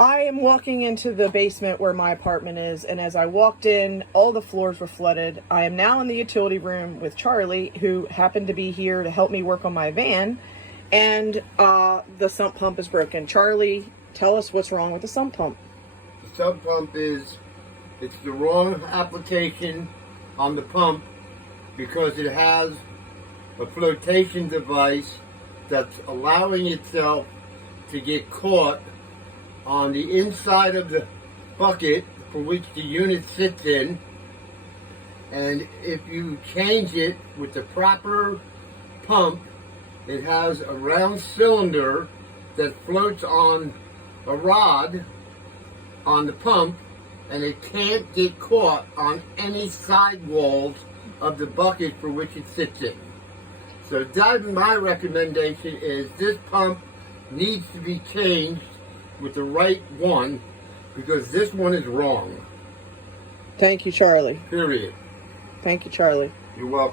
I am walking into the basement where my apartment is, and as I walked in, all the floors were flooded. I am now in the utility room with Charlie, who happened to be here to help me work on my van, and the sump pump is broken. Charlie, tell us what's wrong with the sump pump. The sump pump it's the wrong application on the pump because it has a flotation device that's allowing itself to get caught on the inside of the bucket for which the unit sits in, and if you change it with the proper pump, it has a round cylinder that floats on a rod on the pump, and it can't get caught on any side walls of the bucket for which it sits in. So that, my recommendation is this pump needs to be changed with the right one, because this one is wrong. Thank you, Charlie. Period. Thank you, Charlie. You're welcome.